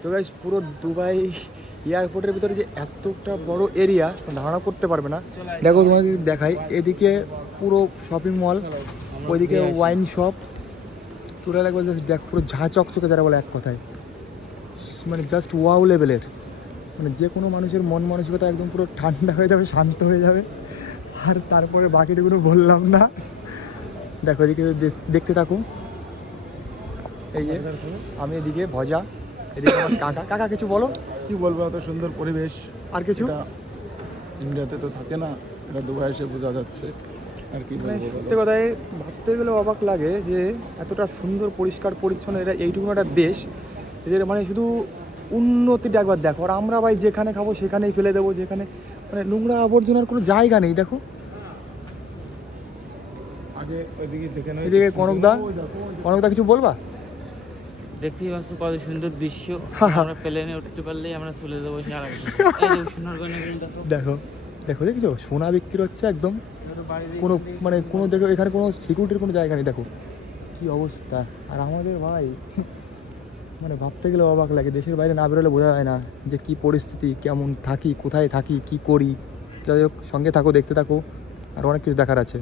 তো গাইস পুরো দুবাই এয়ারপোর্টের ভিতরে যে এতটা বড় এরিয়া ধারণা করতে পারবে না। দেখো তোমাকে দেখাই, এদিকে পুরো শপিং মল, ওইদিকে ওয়াইন শপ, পুরো একবার জাস্ট দেখ, পুরো ঝাঁ চকচকে যারা বলে এক কথায়, মানে জাস্ট ওয়াও লেভেলের। মানে যে কোনো মানুষের মন মানসিকতা একদম পুরো ঠান্ডা হয়ে যাবে, শান্ত হয়ে যাবে। আর তারপরে বাকিটুকুনো বললাম না। দেখো এদিকে দেখতে থাকো। এই যে আমি এদিকে ভজা, এদিকে আমার কাকা। কাকা কিছু বলো। কি বলবো, এত সুন্দর পরিবেশ আর কিছু এটা ইন্ডিয়াতে তো থাকে না, এটা দুবাই এসে বোঝা যাচ্ছে। আর কি মানে বলবো সত্যি কথায় ভাবতে গেলে অবাক লাগে যে এতটা সুন্দর পরিষ্কার পরিচ্ছন্ন এরা, এইটুকু একটা দেশ, এদের মানে শুধু উন্নতিটা একবার দেখো। আর আমরা ভাই যেখানে খাবো সেখানেই ফেলে দেবো, যেখানে মানে নোংরা আবর্জনার কোনো জায়গা নেই। দেখো আগে ওইদিকে দেখে নেই। এদিকে কনকদা, কনকদা কিছু বলবা? দেখতেই পাচ্ছ কত সুন্দর দৃশ্য। আমরা প্লেনে উঠতে পারলেই আমরা চলে যাবো সারা দেখো দেখো, দেখছো সোনা বিক্রি হচ্ছে একদম, কোনো মানে কোনো দেখো এখানে কোনো সিকিউরিটির কোনো জায়গা নেই। দেখো কি অবস্থা। আর আমাদের ভাই মানে ভাবতে গেলে অবাক লাগে, দেশের বাইরে না বেরোলে বোঝা যায় না যে কি পরিস্থিতি, কেমন থাকি, কোথায় থাকি, কি করি। যাই হোক, সঙ্গে থাকো, দেখতে থাকো, আর অনেক কিছু দেখার আছে।